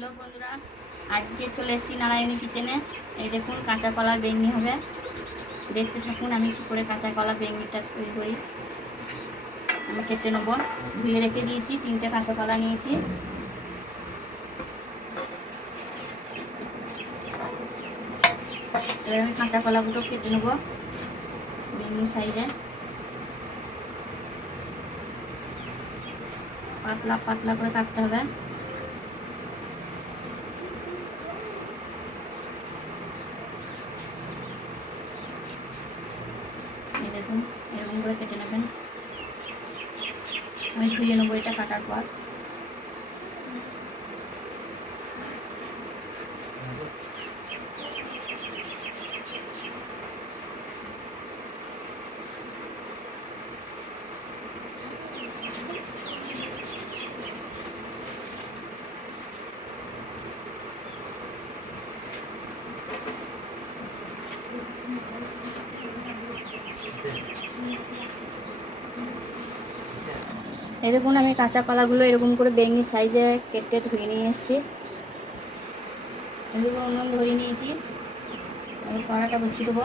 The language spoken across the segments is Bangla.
হ্যালো বন্ধুরা, আজকে চলে এসেছি নারায়ণী কিচেনে। এই দেখুন কাঁচা কলার বেগনি হবে, দেখতে থাকুন আমি কি করে কাঁচা কলা বেগনিটা তৈরি করি। আমি কেটে নেব, ধুয়ে রেখে দিয়েছি, 3টে কাঁচা কলা নিয়েছি। এবার আমি কাঁচা কলাগুলো কেটে নেব বেগনি সাইজে, পাতলা পাতলা করে কাটতে হবে। এই দেখুন এরকম করে কেটে নেবেন। আমি ধুয়ে নেবো এটা কাটার পর। এই দেখুন আমি কাঁচা কলাগুলো এরকম করে বেগনি সাইজে কেটে ধুয়ে নিয়ে এসেছি। এগুলো উনুন ধরিয়ে নিয়েছি, এবার কড়াটা বসিয়ে দেবো।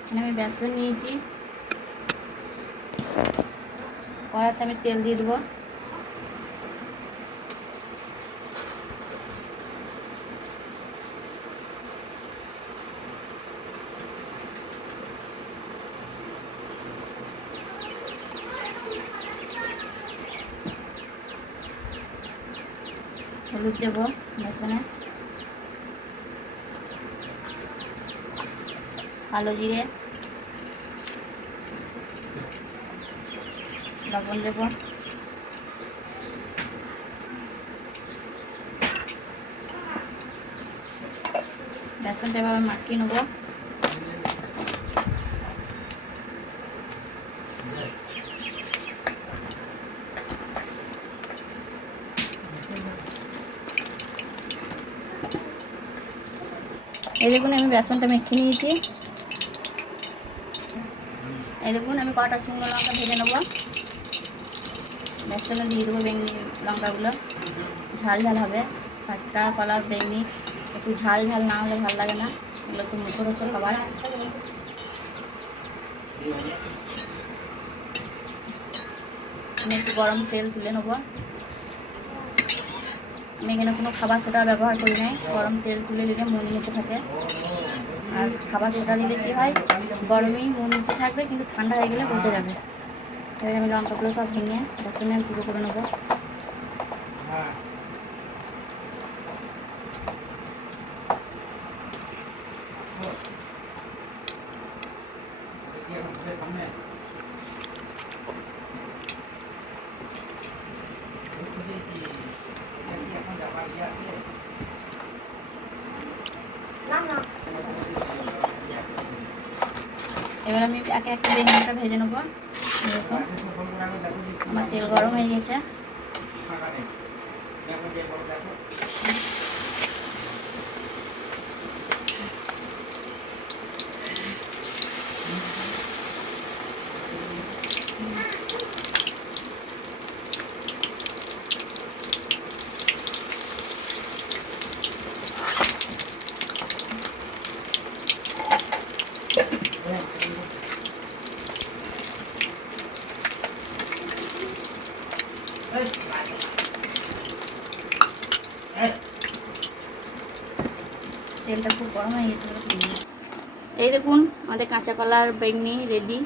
এখানে আমি বেসন নিয়েছি, কড়াতে আমি তেল দিয়ে দেবো। হলুদ দেবো বেসনে, কালো জিরে, লবণ দেবো, বেসনটা এভাবে মাখিয়ে নেবো। এই দেখুন আমি বেসনটা মেখে নিয়েছি। এই দেখুন আমি কটা শুকনো লঙ্কা ভেজে নেবো, বেসনে দিয়ে দেবো বেগনি লঙ্কাগুলো। ঝাল ঝাল হবে, কাঁচা কলা বেগনি একটু ঝাল ঝাল না হলে ভালো লাগে না, এগুলো তো মুখরোচক খাবার। আমি একটু গরম তেল তুলে নেবো। আমি এখানে কোনো খাবার সোডা ব্যবহার করি নাই, গরম তেল তুলে নিলে মুচমুচে থাকে। আর খাবার সোডা দিলে কী হয়, গরমেই মুচমুচে থাকবে কিন্তু ঠান্ডা হয়ে গেলে বসে যাবে। এবার আমি লঙ্কাগুলো সব ভেঙে বেসনে গুঁড়ো করে নেবো। এবার আমি একে একটা বেগুনটা ভেজে নেবো। দেখুন আমার তেল গরম হয়ে গেছে। তেলটা খুব গরম হয়ে গেছে। এই দেখুন আমাদের কাঁচা কলার বেগনি রেডি।